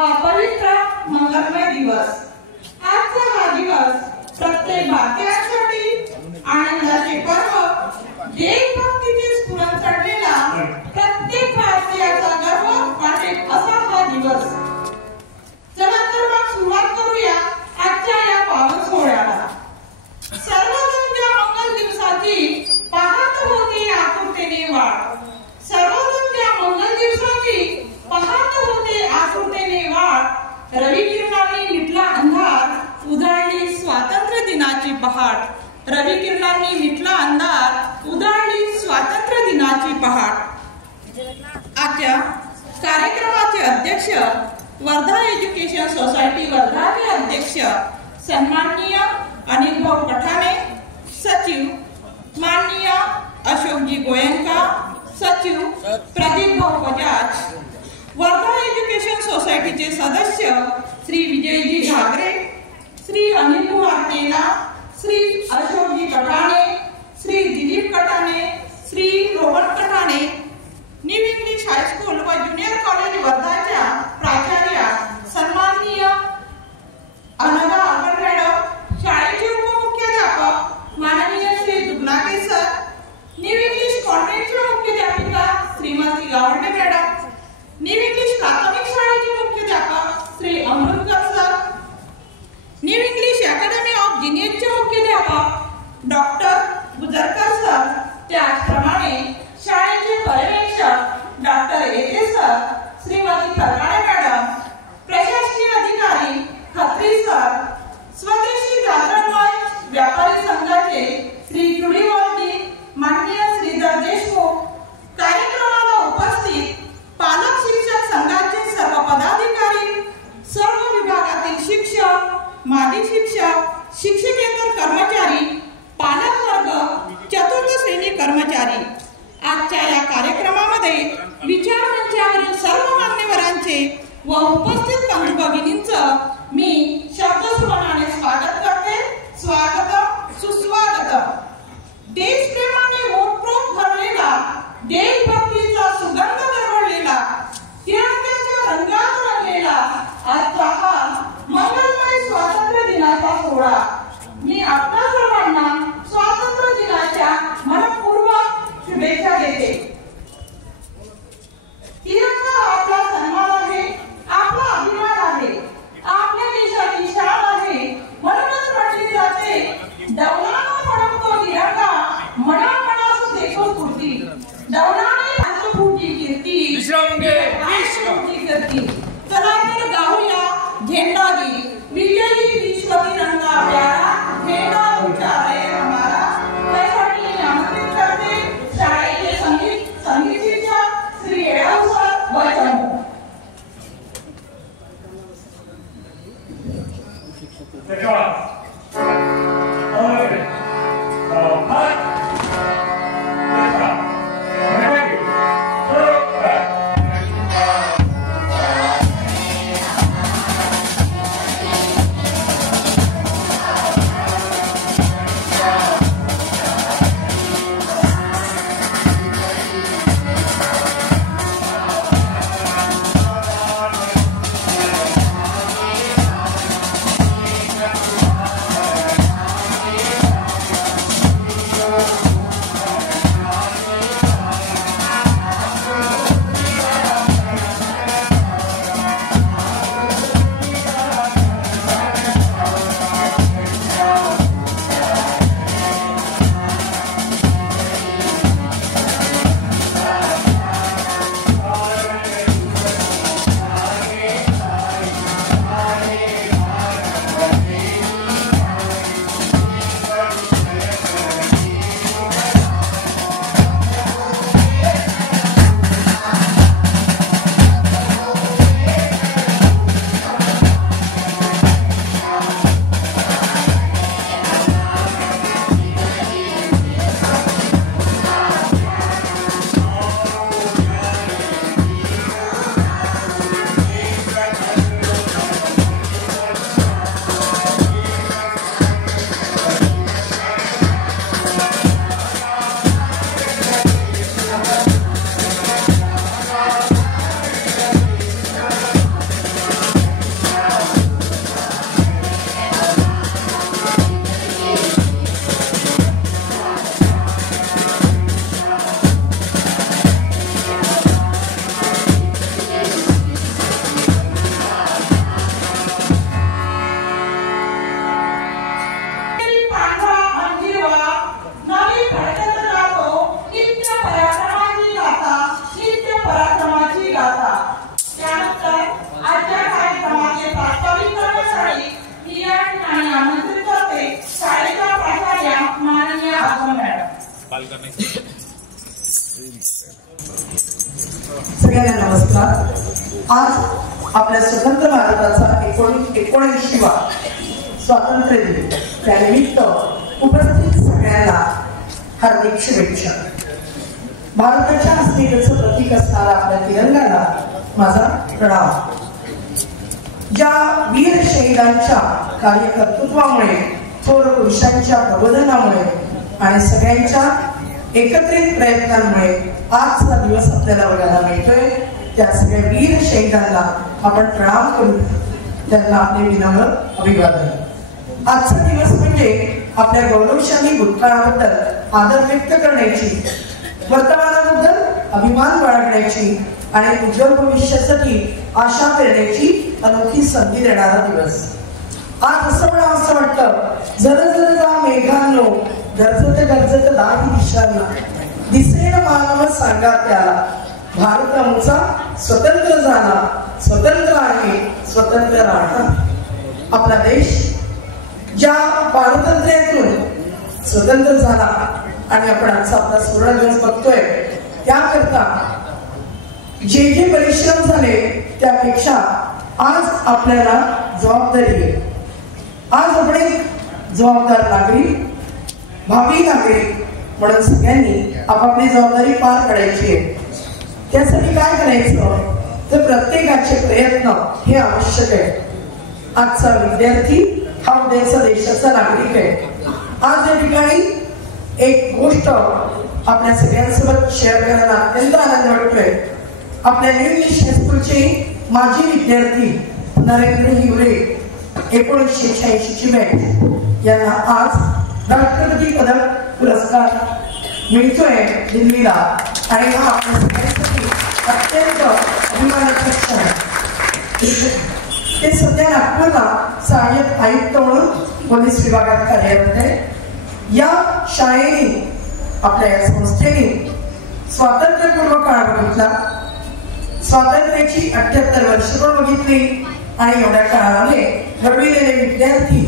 हा पवित्र मंगलमय दिवस. आजचा हा दिवस प्रत्येक भारतीयांसाठी आनंदाचे पर्व, देशभक्तीची स्फुरण चढलेला प्रत्येक भारतीयाचा गर्व वाटेल असा हा दिवस. चला तर मग सुरुवात करूया आजच्या या पावन सोहळ्याला. सर्वजण त्या मंगल दिवसाची पाहत होते आतुरतेने वाट. सर्वजण त्या मंगल दिवसाची पाहत होते आतुरतेने वाट. रवी किरणांनी मिटला अंधार, उजाडली स्वातंत्र्य दिनाची पहाट. रवी किरणांनी मिटला अंधार, उजाडली स्वातंत्र्य दिनाची पहाट. आजच्या कार्यक्रमाचे अध्यक्ष, वर्धा एज्युकेशन सोसायटी वर्धाचे अध्यक्ष सन्माननीय अनिल भाऊ पठाणे, सचिव माननीय अशोकजी गोयंका, सचिव प्रदीप भाऊ बजाज, वर्धा एज्युकेशन सोसायटीचे सदस्य श्री विजयजी घागरे, Shri Anil Kumar Tela, Shri Ashokji Katane, Shri Dilip Katane, Shri Rohan Katane, new English high school व ज्युनियर कॉलेज वर्धाच्या प्राचार्या सन्माननीय अनघा आगड मॅडम, शाळेचे उपमुख्याध्यापक माननीय Shri Dugnake sir, new English कॉन्व्हेंटच्या मुख्याध्यापिका Shrimati Gawande madam, new English प्राथमिक शाळेचे मुख्याध्यापक Shri Amritkar sir, new English academy of जिनियसचे मुख्याध्यापक डॉक्टर गुजरकर सर, त्याचप्रमाणे शाळेचे पर्यवेक्षक डॉक्टर एके सर, श्रीमती फरकाणे मॅडम, प्रशासकीय अधिकारी खत्री सर, स्वदेशी जागरणमय व्यापारी संघाचे श्री जुडीवालजी, माननीय श्रीधर देशमुख, कार्यक्रमाला उपस्थित पालक शिक्षक संघाचे सर्व पदाधिकारी, सर्व विभागातील शिक्षक, माजी शिक्षक, शिक्षकेतर कर्मचारी, पालक वर्ग, चतुर्थ श्रेणी कर्मचारी. आजच्या या कार्यक्रमामध्ये विचार मंचावरील सर्व मान्यवरांचे व उपस्थित बंधू भगिनींचं मी शब्दस्वराने स्वागत करते. स्वागतम, सुस्वागतम. देशप्रेमाने ओतप्रोत भरलेला, देशभक्तीचा सुगंध दरवळलेला, तिरंग्याच्या रंगात रंगलेला आजचा हा मंगलमय स्वातंत्र्य दिनाचा सोहळा. मी आपल्या सर्वांना स्वातंत्र्य दिनाच्या मनपूर्वक शुभेच्छा देते. तिरंगा आपला सन्मान आहे, आपला अभिमान आहे, आपल्या देशाची शान आहे. म्हणूनच म्हटले जाते, डौलाना फडकतो तिरंगा, मना मनास देखो स्फूर्ती. डौलाने राष्ट्रफूटी कीर्ती, राष्ट्रफूटी कीर्ती. चला तर गाऊया झेंडा गीत. विजयी विश्व तिरंगा प्यारा, झेंडा ऊंचा है हमारा. त्यासाठी मी आमंत्रित करते शाळेचे संगीत शिक्षक श्री येळाव सर व चमू. सगळ्यांना नमस्कार। आज आपल्या स्वतंत्र भारताचा 79वा स्वातंत्र्य दिन, त्यानिमित्त उपस्थित सगळ्यांना हार्दिक शुभेच्छा। भारताच्या अस्मितेचं प्रतीक असणारा आपल्या तिरंगाला माझा प्रणाम। ज्या वीर शहीदांच्या कार्यकर्तृत्वामुळे, थोर पुरुषांच्या प्रबोधनामुळे आणि सगळ्यांच्या एकत्रित प्रयत्नांमुळे आजचा दिवस आपल्याला बघायला मिळतोय, त्या सगळ्या वीर शहीदांना आपण प्रणाम करू, त्यांना आपले विनम्र अभिवादन। आजचा दिवस म्हणजे आपल्या गौरवशाली भूतकाळाबद्दल आदर व्यक्त करण्याची, वर्तमानाबद्दल अभिमान बाळगण्याची आणि उज्ज्वल भविष्यासाठी आशा करण्याची अनोखी संधी देणारा दिवस। आज असं वाटतं, जर जा मेघांनो गरजत दाही दिशांना, दिसेन मानव सांगा त्याला, भारत आमचा स्वतंत्र झाला, स्वतंत्र आहे, स्वतंत्र राहणार। आपला देश ज्या पारतंत्र्यातून स्वतंत्र झाला आणि आपण आजचा आपला सुवर्ण दिवस बघतोय, त्याकरता जे परिश्रम झाले त्यापेक्षा आज आपल्याला जबाबदारी आहे। आज आपण एक जबाबदार नागरिक, भावी नागरिक म्हणून सगळ्यांनी आपापली जबाबदारी पार पाडायची आहे। त्यासाठी काय करायचं तर प्रत्येकाचे प्रयत्न हे आवश्यक आहे। आजचा विद्यार्थी हा उद्याचा देशाचा नागरिक आहे। आज या ठिकाणी एक गोष्ट आपल्या सगळ्यांसोबत शेअर करायला अत्यंत आनंद वाटतोय। आपल्या न्यू इंग्लिश हायस्कूलचे माजी विद्यार्थी नरेंद्र हिवरे 1986 ची बॅच, यांना आज राष्ट्रपती पदक पुरस्कार मिळतोय दिल्लीला, आणि हा आपल्या सगळ्यांसाठी अत्यंत अभिमानाचा क्षण आहे। ते सध्या नागपूरला सहाय्यक आयुक्त म्हणून पोलीस विभागात कार्यरत आहे। या शाळेने, आपल्या या संस्थेने स्वातंत्र्यपूर्व काळ बघितला, स्वातंत्र्याची 78 वर्ष पण बघितली, आणि एवढ्या काळाने घडविलेले विद्यार्थी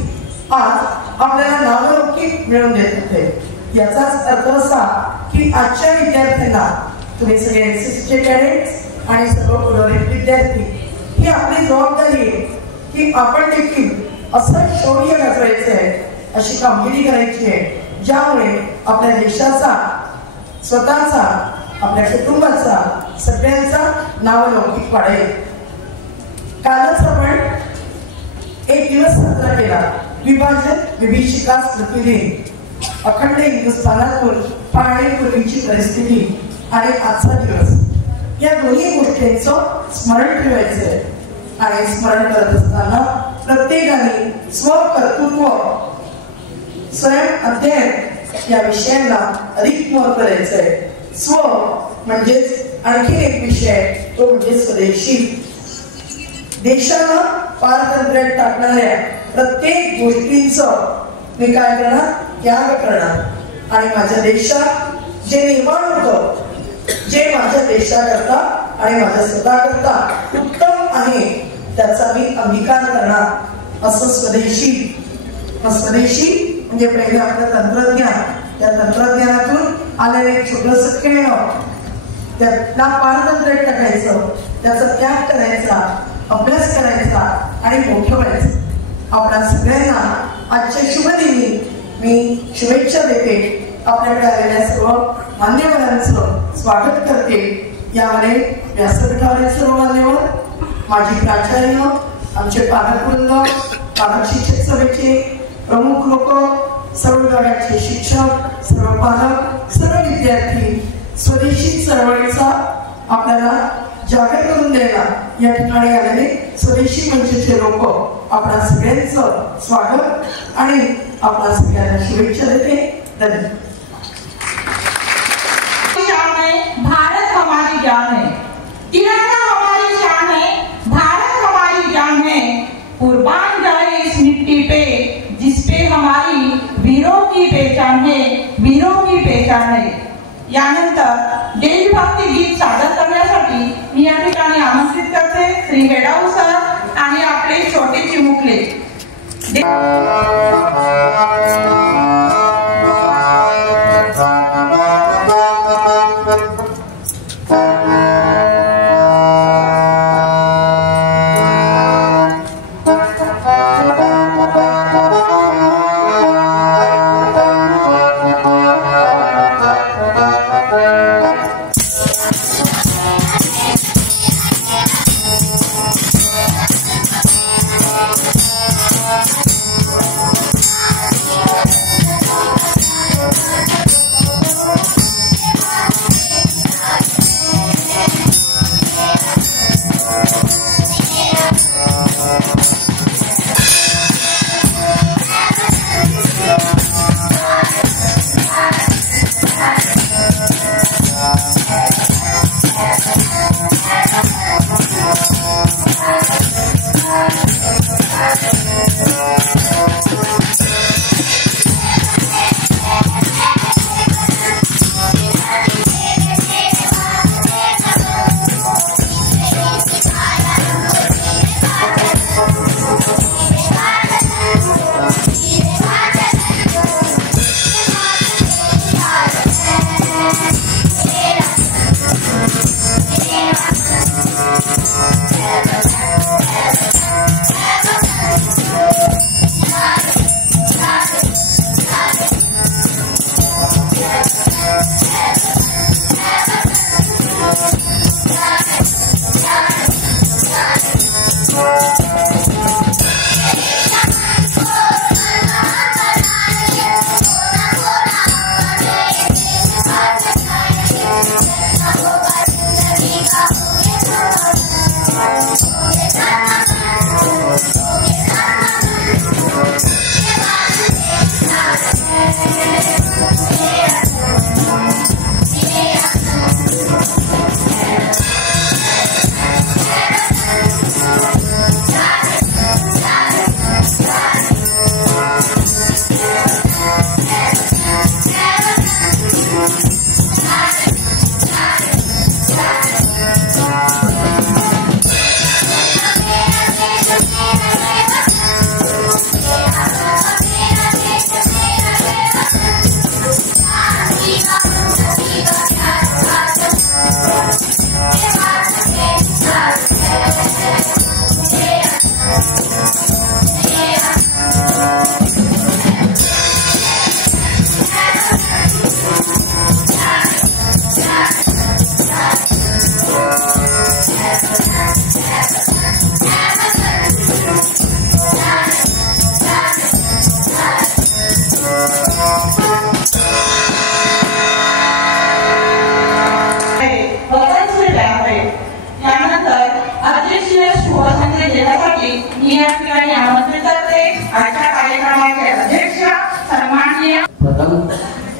आज आपल्याला नावलौकिक मिळवून देत होते। याचाच अर्थ असा की आजच्या विद्यार्थ्यांना, तुम्ही सगळे एनसीसीचे कॅडेट्स आणि सर्व पुरोहित विद्यार्थी, ही आपली जबाबदारी आहे की आपण देखील असं शौर्य गाजवायचं आहे, अशी कामगिरी करायची आहे ज्यामुळे आपल्या देशाचा, स्वतःचा, आपल्या कुटुंबाचा, सगळ्यांचा नावलौकिक वाढेल। कालच आपण एक दिवस साजरा केला, विभाजन विभीषिका स्मृती दिन। अखंड हिंदुस्थानातून फाळणीपूर्वीची परिस्थिती आणि आजचा दिवस, या दोन्ही गोष्टींचं स्मरण ठेवायचं आहे। आणि स्मरण करत असताना प्रत्येकाने स्वकर्तृत्व, स्वयं अध्ययन या विषयांना अधिक महत्त्व द्यायचं आहे। स्व म्हणजेच आणखी एक विषय, तो म्हणजे स्वदेशी। देशाला पारतंत्र्यात टाकणाऱ्या प्रत्येक गोष्टींचं मी काय करणार, त्याग करणार, आणि माझ्या देशात जे निर्माण होतं, जे माझ्या देशाकरता आणि माझ्या स्वतःकरता उत्तम आहे, त्याचा मी अंगीकार करणार। असं स्वदेशी म्हणजे पहिले आपलं तंत्रज्ञान, त्या तंत्रज्ञानातून आलेलं एक छोटंसं खेळ, त्याला पारतंत्र्यात टाकायचं, त्याचा त्याग करायचा, अभ्यास करायचा आणि मोठं व्हायचं। आपल्या सगळ्यांना आजच्या शुभ दिनी मी शुभेच्छा देते। आपल्याकडे आलेल्या सर्व मान्यवरांचं स्वागत करते। यामध्ये व्यासपीठावरील सर्व मान्यवर, माजी प्राचार्य, आमचे पालकवृंद, पालक शिक्षक सभेचे प्रमुख लोक, सर्व विभागाचे शिक्षक, सर्व पालक, सर्व विद्यार्थी, स्वदेशी चळवळीचा आपल्याला जागर करून द्यायला या ठिकाणी आलेले स्वदेशी मंचचे लोक, आपल्या सगळ्यांचं स्वागत आणि आपल्या सगळ्यांना शुभेच्छा देते। धन्यवाद। भारत हमारी जान है, तिरंगा हमारी शान है, भारत हमारी जान है, कुर्बान जाए इस मिट्टी पे जिसपे हमारी वीरों की पहचान है, वीरों की पहचान है। यानंतर देशभक्ती गीत सादर करण्यासाठी मी या ठिकाणी आमंत्रित करते श्री हेडाऊ सर आणि आपले छोटे चिमुकले। Thank you.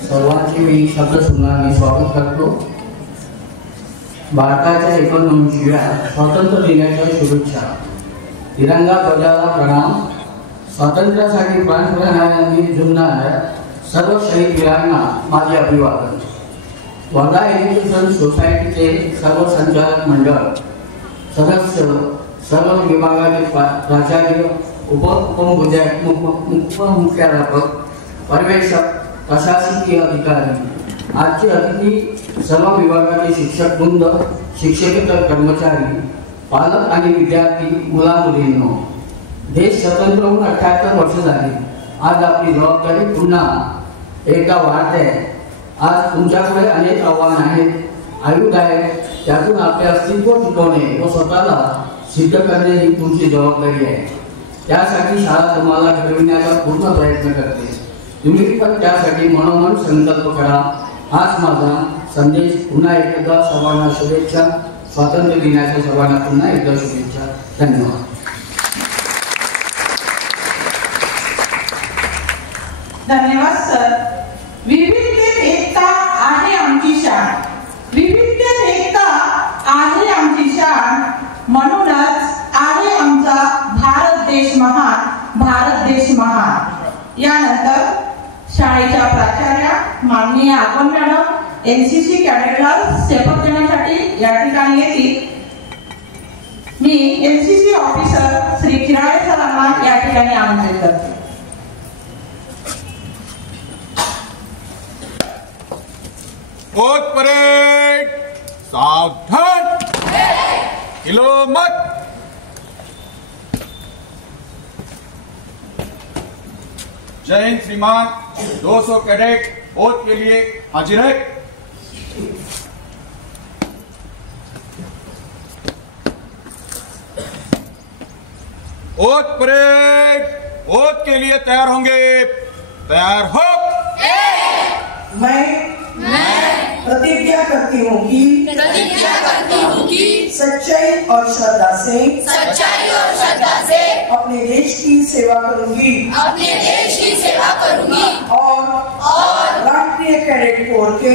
सर्वांचे मी शब्दसुमनाने स्वागत करतो. भारताच्या 89व्या स्वातंत्र्य दिनाच्या शुभेच्छा. तिरंगा ध्वजाला प्रणाम. स्वातंत्र्यासाठी प्राणप्रणाली झुंजणाऱ्या सर्व शहीद वीरांना माझे अभिवादन. वर्धा एज्युकेशन सोसायटीचे सर्व संचालक मंडळ सदस्य, सर्व विभागाचे प्राचार्य, उपमुख्याध्यापक, पर्यवेक्षक, प्रशासकीय अधिकारी, आजचे अतिथी, सर्व विभागाचे शिक्षक वृंद, शिक्षकेतर कर्मचारी, पालक आणि विद्यार्थी, मुला-मुलींनो, देश स्वतंत्र होऊन 78 वर्ष झाली. आज आपली जबाबदारी पुन्हा एकदा वाढते. आज तुमच्याकडे अनेक आव्हान आहेत, आयुध आहेत. त्यातून आपले अस्तित्व टिकवणे व स्वतःला सिद्ध करणे ही तुमची जबाबदारी आहे. त्यासाठी शाळा तुम्हाला घडविण्याचा पूर्ण प्रयत्न करते. तुम्ही पण त्यासाठी मनोमन संकल्प करा. हाच माझा संदेश. पुन्हा एकदा सर्वांना शुभेच्छा. स्वातंत्र्य दिनाच्या सर्वांना पुन्हा एकदा शुभेच्छा. धन्यवाद. धन्यवाद सर. विविधतेत एकता आहे आमची शान. विविधतेत एकता आहे आमची शान. म्हणूनच आहे आमचा भारत देश महान. भारत देश महान. यानंतर शाळेच्या प्राचार्या माननीय आगमन मॅडम एनसीसी कॅडेटला शपथ देण्यासाठी या ठिकाणी येतील. मी एनसीसी ऑफिसर श्री किराळे सरांना या ठिकाणी आमंत्रित करते. ओथ परेड, सावधान, हिलो मत. जय हिंद श्रीमान. 200 कैडेट ओथ के लिए हाजिर है. ओथ परेड, ओथ के लिए तैयार होंगे. तैयार हो. मैं प्रतिज्ञा करती हूँ कि सच्चाई और श्रद्धा से अपने देश की सेवा करूंगी और राष्ट्रीय कैडेट कोर के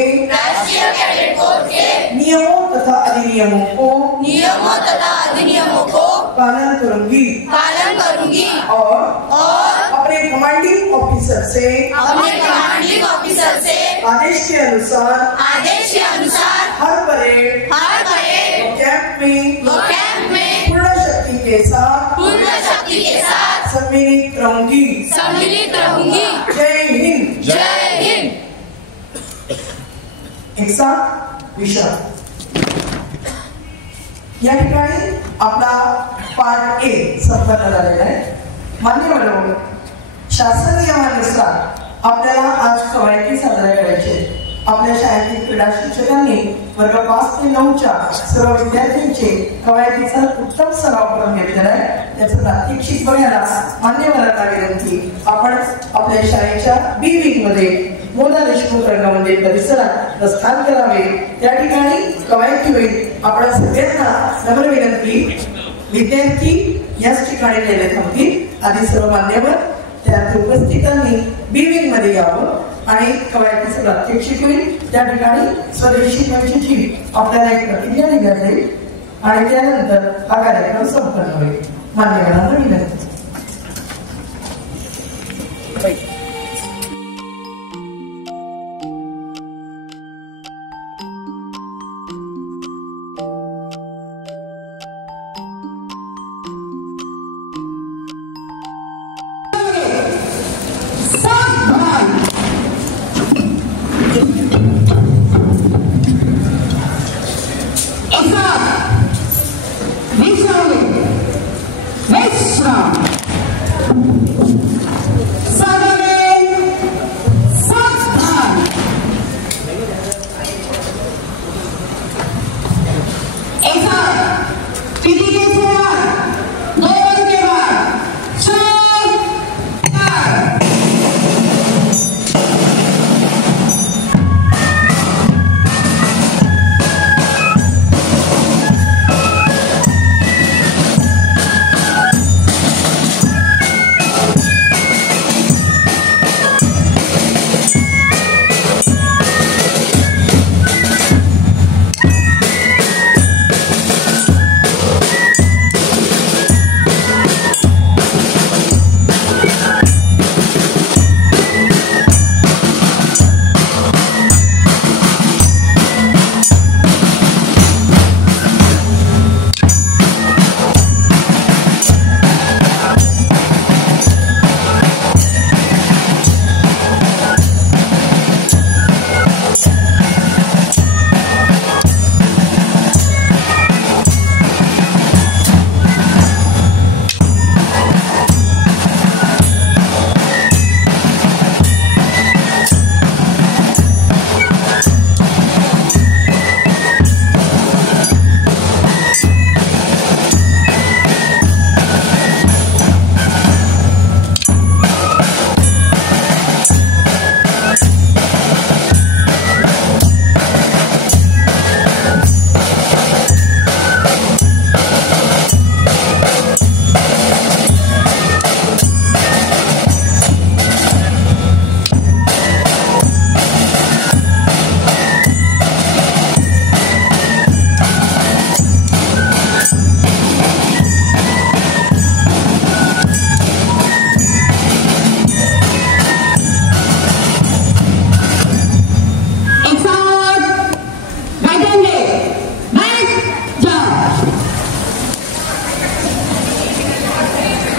नियमों तथा अधिनियमों को पालन करूंगी और अपने कमांडिंग ऑफिसर से आदेश के अनुसार हर परेड कैंप में पूर्ण शक्ति के साथ सम्मिलित रहूंगी. जय हिंद. एक साथ विश्राम. या ठिकाणी आपला पार्ट ए संपन्न झालेला आहे. मान्यवर, शासन नियमानुसार आपल्याला आज कवायती साजऱ्या करायचे. आपल्या शाळेतील क्रीडा शिक्षकांनी वर्ग 5 ते 9च्या सर्व विद्यार्थ्यांचे कवायतीचा उत्तम सराव करून घेतलेला आहे. त्याचं प्रात्यक्षिक बघायला मान्यवरांना विनंती, आपण आपल्या शाळेच्या बी विंग मध्ये मोना देशमुख रंगमंदिर परिसरात प्रस्थान करावे. त्या ठिकाणी कवायती होईल. आपण सगळ्यांना नम्र विनंती, विद्यार्थी याच ठिकाणी गेले थांबतील. आधी सर्व मान्यवर त्यात उपस्थितांनी बी विंग मध्ये यावं आणि कवायतीचं प्रात्यक्षिक होईल. त्या ठिकाणी स्वदेशी पंचची आपल्याला एक प्रतिज्ञा दिली जाईल आणि त्यानंतर हा कार्यक्रम संपन्न होईल. मान्यवरांना विनंती.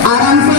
आराम से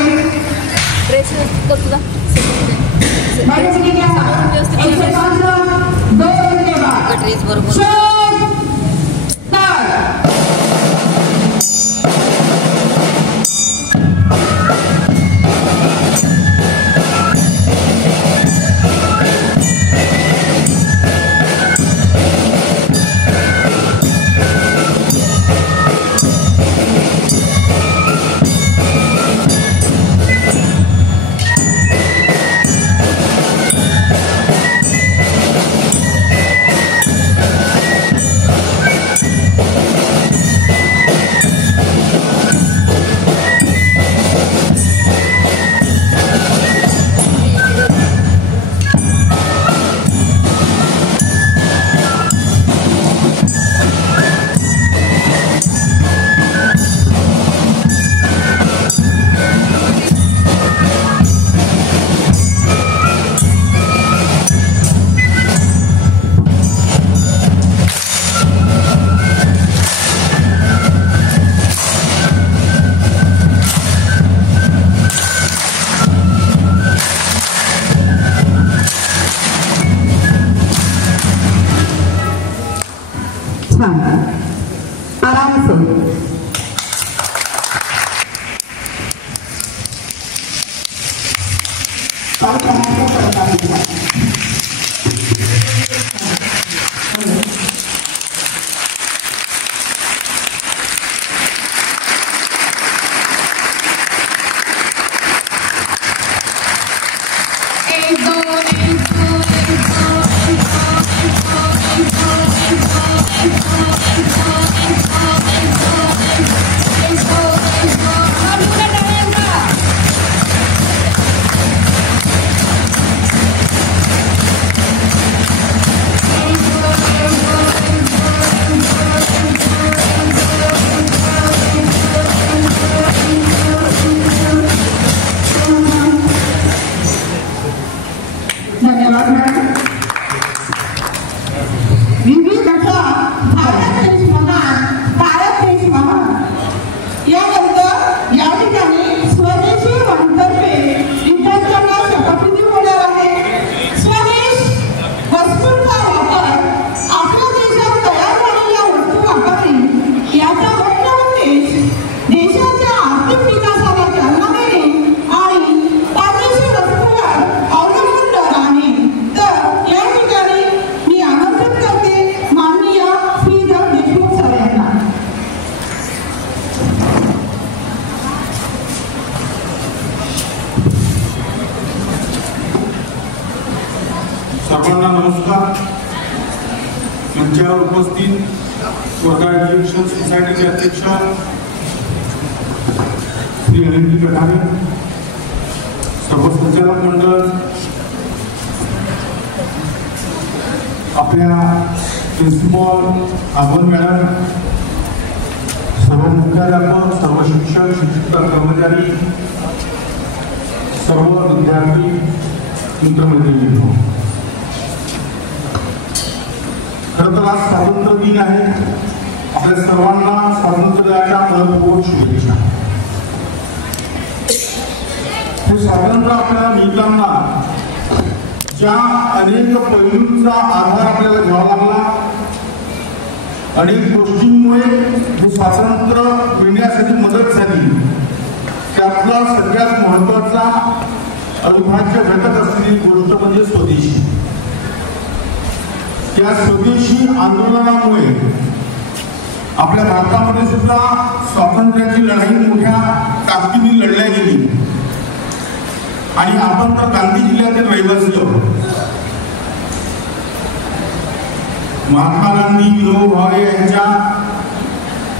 सर्वांना नमस्कार. मंचावर उपस्थित वर्धा एज्युकेशन सोसायटीचे अध्यक्ष श्री अनिल कठारे, सर्व संचालक मंडळ, आपल्या प्रिन्सिपल आगोन मॅडम, सर्व मुख्याध्यापक, सर्व शिक्षक, शिक्षक कर्मचारी, सर्व विद्यार्थी मित्रमैत्रिणी, खरं तर आज स्वातंत्र्य दिन आहे. आपल्या सर्वांना स्वातंत्र्य दिनाच्या मनपूर्वक शुभेच्छा. हे स्वातंत्र्य आपल्याला मिळताना ज्या अनेक पैलूंचा आधार आपल्याला घ्यावा लागला, अनेक गोष्टींमुळे हे स्वातंत्र्य मिळण्यासाठी मदत झाली, त्यातला सगळ्यात महत्वाचा अविभाज्य घटक असलेली गोष्ट म्हणजे स्वदेशी. त्या स्वदेशी आंदोलनामुळे आपल्या भारतामध्ये सुद्धा स्वातंत्र्याची लढाई मोठ्या ताकदीने लढल्या गेली. आणि आपण तर गांधी जिल्ह्यातील रहिवासी आहोत. महात्मा गांधी, विनोबा भावे यांच्या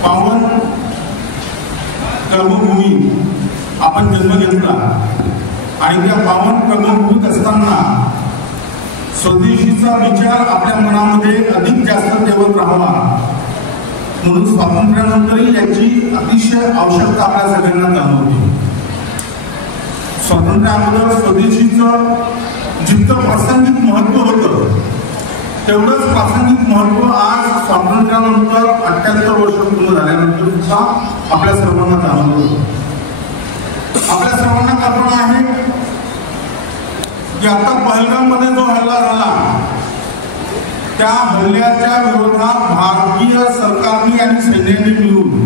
पावन कर्मभूमी आपण जन्म घेतला आणि त्या पावन कर्मभूमीत असताना स्वदेशीचा विचार आपल्या मनामध्ये अधिक जास्त ठेवत राहावा, म्हणून स्वातंत्र्यानंतरही याची अतिशय आवश्यकता आपल्या सगळ्यांना जाणवते. स्वातंत्र्याबद्दल स्वदेशीचं जितकं प्रासंगिक महत्व होतं, तेवढंच प्रासंगिक महत्व आज स्वातंत्र्यानंतर 78 वर्ष पूर्ण झाल्यानंतर सुद्धा आपल्या सर्वांना जाणवलं. आपल्या सर्वांना कल्पना आहे की आता पहलगाममध्ये जो हल्ला झाला, त्या हल्ल्याच्या विरोधात भारतीय सरकारने आणि सैन्याने मिळून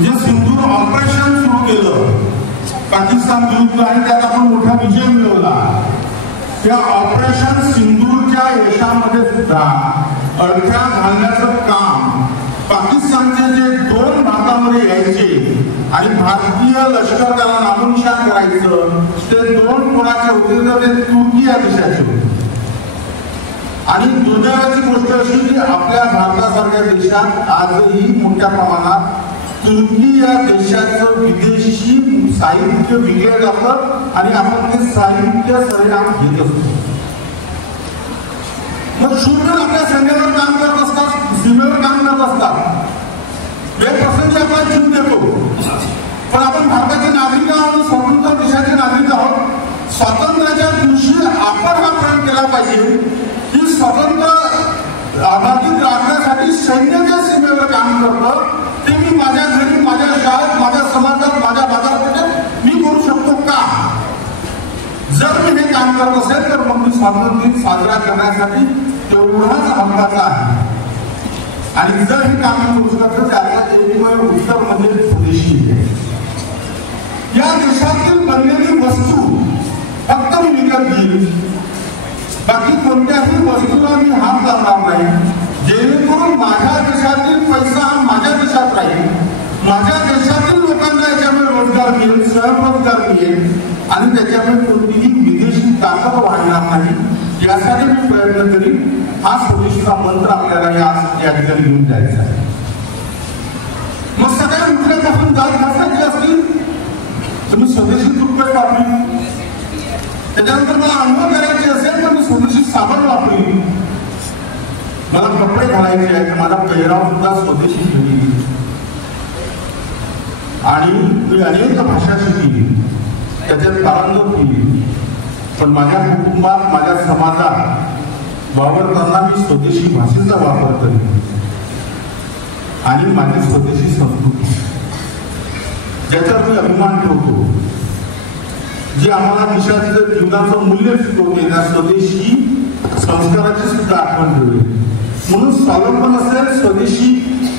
जे सिंदूर ऑपरेशन सुरू केलं पाकिस्तान विरुद्ध, आणि त्यात आपण मोठा विजय मिळवला. त्या ऑपरेशन सिंदूरच्या यशामध्ये सुद्धा अडथळा घालण्याचं काम पाकिस्तानचे जे 2 भागामध्ये यायचे आणि भारतीय लष्कर त्याला नामोनिशाण करायचं, ते 2 कोणाचे होते तर ते तुर्की या देशाचे होते. आणि दुर्दैवाची गोष्ट अशी की आपल्या भारतासारख्या देशात आजही मोठ्या प्रमाणात तुर्की या देशाचं विदेशी साहित्य विकलं जातं आणि आपण ते साहित्य सरेआम घेत असतो. मग शूद्र आपल्या सैन्यावर काम करत असतात, सीमेवर काम करत असतात, हे प्रसंगी आपण जीव देतो. पण आपण भारताचे नागरिक आहोत, स्वतंत्र देशाचे नागरिक आहोत. स्वातंत्र्याच्या दिवशी आपण हा प्रयत्न केला पाहिजे की स्वतंत्र आझादीत राखण्यासाठी सैन्य जे सीमेवर काम करतं ते मी माझ्या घरी, माझ्या शाळेत, माझ्या समाजात, माझ्या बाजारपेठेत मी करू शकतो का? जर मी हे काम करत असेल तर मग मी स्वातंत्र्य दिन साजरा करण्यासाठी तेवढाच हक्काचा आहे. आणि जर हे काम करू शकतो त्याला एकमेव उत्तर म्हणजे स्वदेशी. या देशातील बनलेली वस्तू फक्त मी विकत घेईल, बाकी कोणत्याही वस्तूला मी हात लावणार नाही, जेणेकरून माझ्या देशातील पैसा माझ्या देशात राहील, माझ्या देशातील लोकांना याच्यामुळे रोजगार मिळेल, स्वयंरोजगार मिळेल आणि त्याच्यामुळे कोणतीही विदेशी ताकद वाढणार नाही, यासाठी मी प्रयत्न करीन. हा स्वदेशीचा मंत्र आपल्याला या ठिकाणी घेऊन जायचा आहे. मग सगळ्या उठल्यापासून जात घासायची असतील तर मी स्वदेशी टूथपेस्ट वापरीन. त्याच्यानंतर मला अंघोळ करायची असेल तर मी स्वदेशी साबण वापरीन. मला कपडे घालायचे आहेत, माझा पेहराव सुद्धा स्वदेशी घेईल. आणि मी अनेक भाषा शिकली, त्याच्यात पारंगत होईल. पण माझ्या कुटुंबात, माझ्या समाजात वावरताना मी स्वदेशी भाषेचा वापर करेन आणि माझी स्वदेशी संस्कृती ज्याच्यावर मी अभिमान ठेवतो, जे आम्हाला देशाचं जीवनाचं मूल्य शिकवते, त्या स्वदेशी संस्काराची सुद्धा आठवण ठेवली. म्हणून स्वावलंबन असेल, स्वदेशी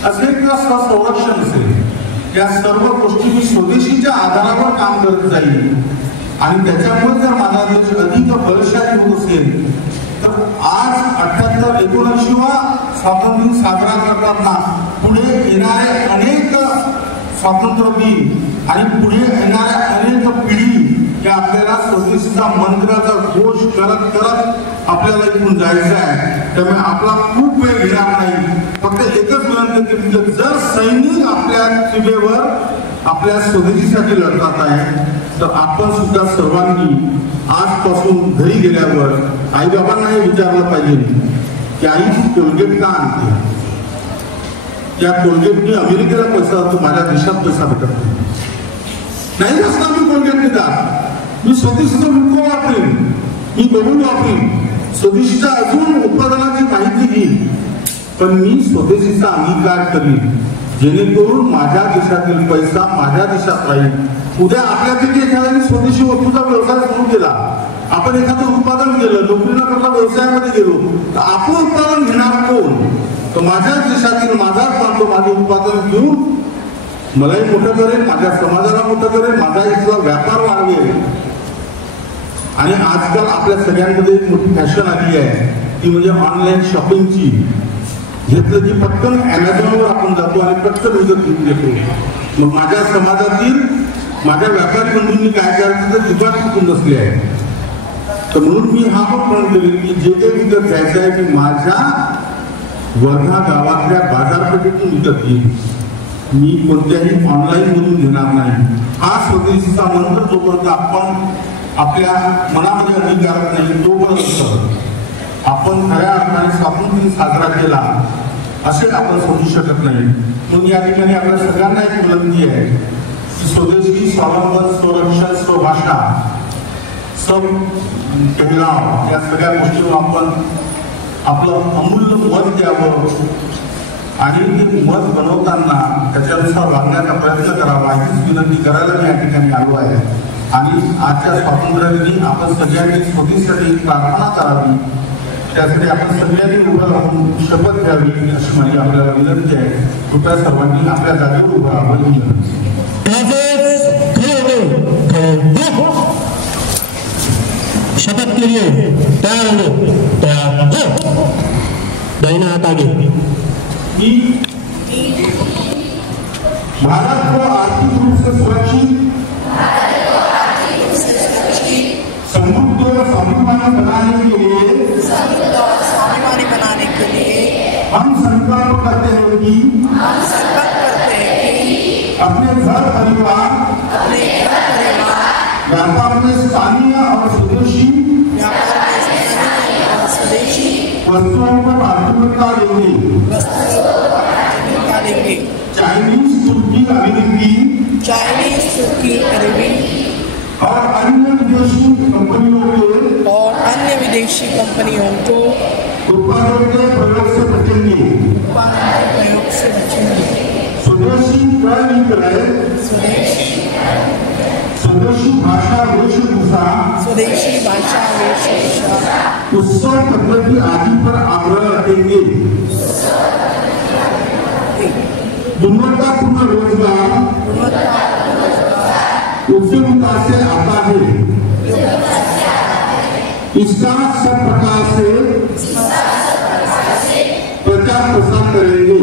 असेल किंवा स्वसंरक्षण असेल, या सर्व गोष्टी मी स्वदेशीच्या आधारावर काम करत जाईल. आणि त्याच्यामुळे जर माझा देश अधिक बलशाली होत असेल तर आज 78-79वा स्वातंत्र्य दिन साजरा करताना पुढे येणारे अनेक स्वातंत्र्य दिन आणि पुढे येणाऱ्या अनेक पिढी या आपल्याला स्वदेशीचा मंत्राचा घोष करत करत आपल्याला इथून जायचं आहे. त्यामुळे आपला खूप वेळ घेणार नाही. फक्त एकच विनंती केली, जर सैनिक आपल्या सीमेवर आपल्या स्वदेशीसाठी लढतात आहे तर आपण सुद्धा सर्वांनी आजपासून घरी गेल्यावर आई बाबांना हे विचारलं पाहिजे की आई टोलगेट का आणते? त्या टोलगेटने अमेरिकेला पैसा जातो, माझ्या देशात पैसा भेटत नाही असता मी टोलगेट देतात. मी स्वदेशीचं मुख वापरेन, मी बघून वापरेन, स्वदेशीच्या अजून उत्पादनाची माहिती घेईन, पण मी स्वदेशीचा अंगीकार करीन जेणेकरून माझ्या देशातील पैसा माझ्या देशात राहील. उद्या आपल्यापैकी एखाद्याने स्वदेशी वस्तूचा व्यवसाय सुरू केला, आपण एखादं उत्पादन केलं, नोकरी न करता व्यवसायामध्ये गेलो तर आपलं उत्पादन घेणार कोण? तर माझ्याच देशातील माझाच बांधव माझे उत्पादन घेऊन मलाही मोठं करेल, माझ्या समाजाला मोठं करेल, माझा इथला व्यापार वाढवेल. आणि आजकाल आपल्या सगळ्यांमध्ये एक मोठी फॅशन आली आहे ती म्हणजे ऑनलाईन शॉपिंगची. घेतलं की पटकन अमेझॉनवर आपण जातो आणि पटकन विकत घेऊन घेतो. मग माझ्या समाजातील माझ्या व्यापारी बंधूंनी काय करायचं तर दुकान चुकून बसले आहे. तर म्हणून मी हा पण प्रण केले की जे काही विकत घ्यायचं आहे की माझ्या वर्धा गावातल्या बाजारपेठेतून विकत घेईन. मी कोणत्याही ऑनलाईन मधून घेणार नाही. हा स्वदेशीचा मंत्र जोपर्यंत आपण आपल्या मनामध्ये अंगीकारत नाही तोपर्यंत आपण खऱ्या अर्थाने स्वातंत्र्य साजरा केला असे आपण समजू शकत नाही. म्हणून या ठिकाणी आपल्या सगळ्यांना एक विनंती आहे की स्वदेशी, स्वावलंबन, स्वरक्षण, स्वभाषा, सब पेहराव या सगळ्या गोष्टीवर आपण आपलं अमूल्य मत द्यावं आणि ते मत बनवताना त्याच्यानुसार वागण्याचा प्रयत्न करावा हीच विनंती करायला मी या ठिकाणी आलो आहे. आणि आजच्या स्वातंत्र्यादिनी आपण सगळ्यांनी स्वदेशीसाठी प्रार्थना करावी, त्यासाठी आपण सगळ्यांनी उभं राहून शपथ घ्यावी अशी माझी आपल्याला विनंती आहे. कृपया सर्वांनी आपल्या जागेवर उभं राहावं. शपथ के लिए तैयार हो, तैयार हो, दाहिना हाथ आगे. भारत को आर्थिक रूप से सुरक्षित, समृद्ध और स्वाभिमानी बनाने के लिए हम संकल्प करते हैं कि अपने घर परिवार व्यापार में स्थानीय और स्वदेशी वस्तुओं को प्राथमिकता देंगे. चाइनीज, तुर्की, अरबी और अन्य विदेशी कंपनियों को उत्पादों के प्रयोग से बचेंगे. स्वदेशी क्रय विक्रय, स्वदेशी भाषा वेशभूषा, उत्सव पद्धति आदि पर आग्रह रखेंगे. गुणवत्तापूर्ण रोजगार उद्यमिता से आता है. इसका सब प्रकार से प्रचार प्रसार करेंगे.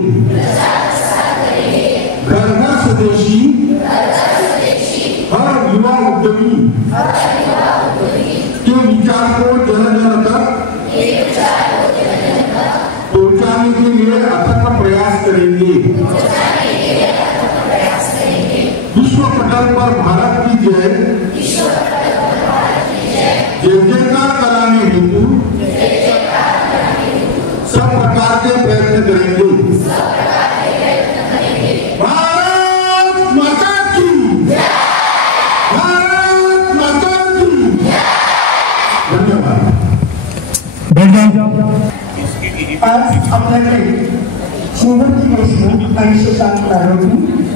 घर घर स्वदेशी, हर युवा उद्यमी के विचार को जन जन तक पहुंचाने के लिए अथक प्रयास करेंगे. विश्व पटल पर भारत की जय जयकार कराने हेतु सब प्रकार के प्रयत्न करेंगे. भारत माता की, भारत माता की. धन्यवाद. आज आपल्याकडे शिवभक्ती देशमुख आणि शशांक आरोग्य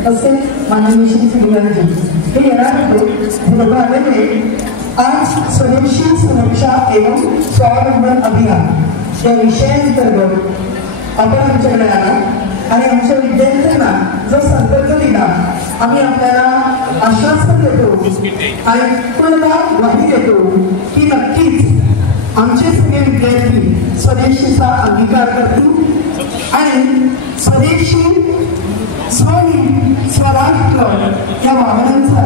तसेच माननीय श्री सुर्याजी हे येणार होते. हे दोघं आलेले आज स्वदेशी सुरक्षा एवं स्वावलंबन अभियान या विषयाअंतर्गत आपण आमच्याकडे आला आणि आमच्या विद्यार्थ्यांना जो संकल्प दिला आम्ही आपल्याला आश्वासन देतो आणि पुन्हा ग्वाही देतो की नक्कीच आमचे सगळे विद्यार्थी स्वदेशीचा अंगीकार करतील आणि स्वदेशी स्वराष्ट्र या भावनांचा